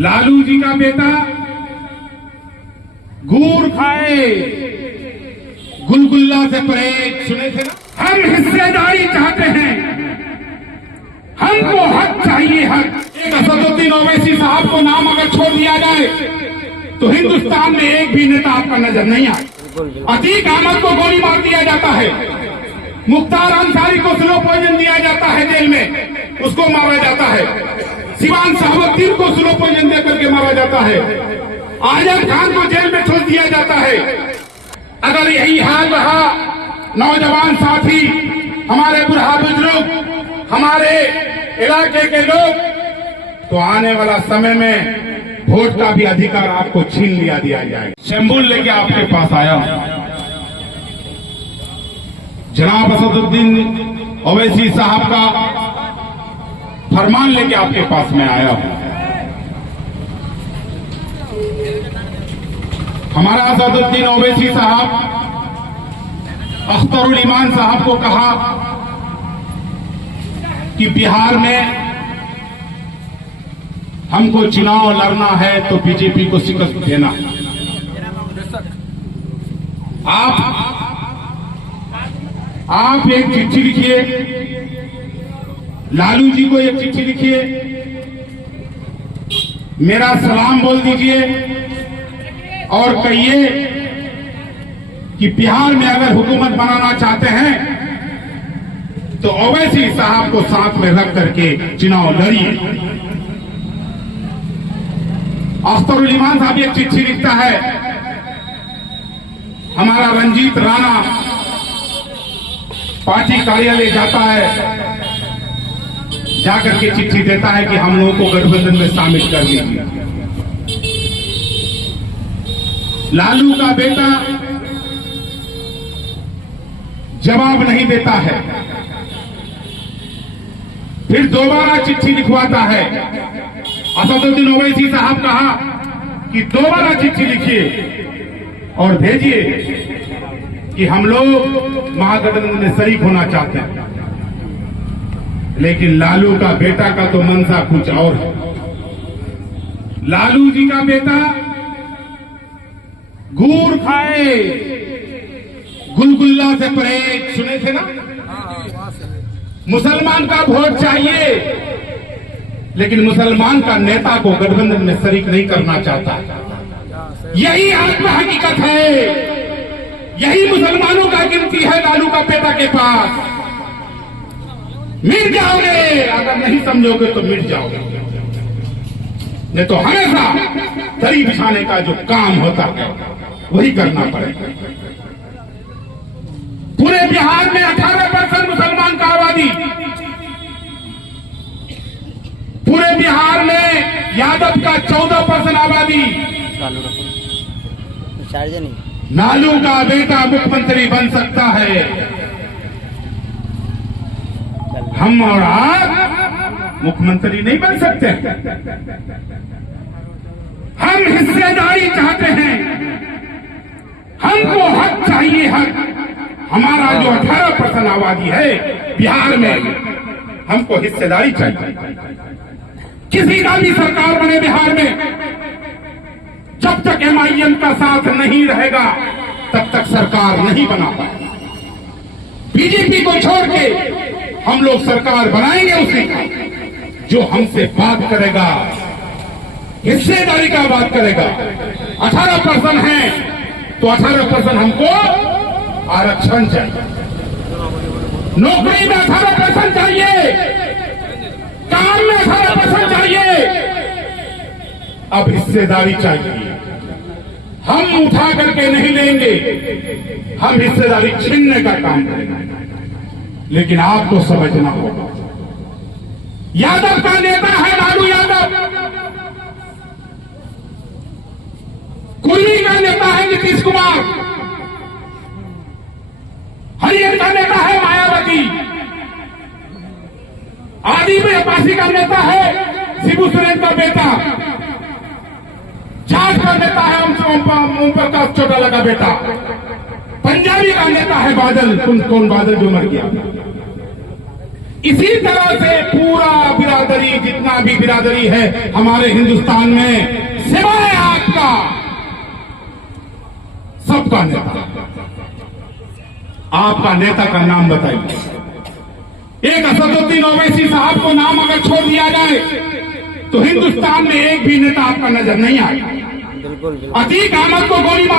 लालू जी का बेटा गुड़ खाए गुलगुल्ला से परहेज, सुने थे ना। हम हिस्सेदारी चाहते हैं, हमको हक चाहिए, हक। एक असदुद्दीन ओवैसी साहब को नाम अगर छोड़ दिया जाए तो हिंदुस्तान में एक भी नेता आपका नजर नहीं आए। अतीक अहमद को गोली मार दिया जाता है, मुख्तार अंसारी को स्लो पॉइजन दिया जाता है, जेल में उसको मारा जाता है, सिवान शहाबुद्दीन को स्लो पॉइजन देकर के मारा जाता है, आजम खान को जेल में छोड़ दिया जाता है। अगर यही हाल रहा नौजवान साथी, हमारे बुढ़ा बुजुर्ग, हमारे इलाके के लोग, तो आने वाला समय में वोट का भी अधिकार आपको छीन लिया दिया जाएगा। शंबुल लेके आपके पास आया हूं, जनाब असदुद्दीन ओवैसी साहब का फरमान लेके आपके पास में आया हूं। हमारा असदुद्दीन ओवैसी साहब अख्तरुल ईमान साहब को कहा कि बिहार में हमको चुनाव लड़ना है तो बीजेपी को शिकस्त देना। आप एक चिट्ठी लिखिए, लालू जी को एक चिट्ठी लिखिए, मेरा सलाम बोल दीजिए और कहिए कि बिहार में अगर हुकूमत बनाना चाहते हैं तो ओवैसी साहब को साथ में रख करके चुनाव लड़िए। अख्तरुल ईमान साहब एक चिट्ठी लिखता है, हमारा रंजीत राणा पार्टी कार्यालय जाता है, जाकर के चिट्ठी देता है कि हम लोगों को गठबंधन में शामिल कर लीजिए। लालू का बेटा जवाब नहीं देता है, फिर दोबारा चिट्ठी लिखवाता है। असदुद्दीन ओवैसी साहब कहा कि दोबारा चिट्ठी लिखिए और भेजिए कि हम लोग महागठबंधन में शरीक होना चाहते हैं। लेकिन लालू का बेटा का तो मंशा कुछ और है। लालू जी का बेटा गुड़ खाए गुलगुल्ला से परहेज, सुने थे ना। मुसलमान का वोट चाहिए, लेकिन मुसलमान का नेता को गठबंधन में शरीक नहीं करना चाहता। यही आत्म हकीकत है, यही मुसलमानों का गिनती है लालू का बेटा के पास। मिट जाओगे, अगर नहीं समझोगे तो मिट जाओगे, नहीं तो हमेशा दरी बिछाने का जो काम होता है वही करना पड़ेगा। पूरे बिहार में 18% मुसलमान का आबादी, पूरे बिहार में यादव का 14% आबादी। लालू का बेटा मुख्यमंत्री बन सकता है, हम और आप मुख्यमंत्री नहीं बन सकते। हम हिस्सेदारी चाहते हैं, हमको हक चाहिए, हक। हमारा जो 18% आबादी है बिहार में, हमको हिस्सेदारी चाहिए। किसी का भी सरकार बने बिहार में, जब तक एमआईएम का साथ नहीं रहेगा तब तक सरकार नहीं बना पाएगा। बीजेपी को छोड़ के हम लोग सरकार बनाएंगे उसी का जो हमसे बात करेगा, हिस्सेदारी का बात करेगा। 18% है तो 18% हमको आरक्षण चाहिए, नौकरी में 18% चाहिए, काम में 18% चाहिए। अब हिस्सेदारी चाहिए, हम उठा करके नहीं लेंगे, हम हिस्सेदारी छीनने का काम करेंगे। लेकिन आपको समझना होगा, यादव का नेता है लालू यादव, कुर्मी का नेता है नीतीश कुमार, हरियर का नेता है मायावती, आदि में पासी का नेता है शिबू सोरेन का बेटा, झारखंड का नेता है ओम प्रकाश चौटाला का बेटा, पंजाबी का नेता है बादल, कौन बादल जो मर गया। इसी तरह से पूरा बिरादरी, जितना भी बिरादरी है हमारे हिंदुस्तान में, सिवाय आपका, सबका नेता। आपका नेता का नाम बताइए। एक असदुद्दीन ओवैसी साहब को नाम अगर छोड़ दिया जाए तो हिंदुस्तान में एक भी नेता आपका नजर नहीं आएगा। अतीक अहमद को गोली मार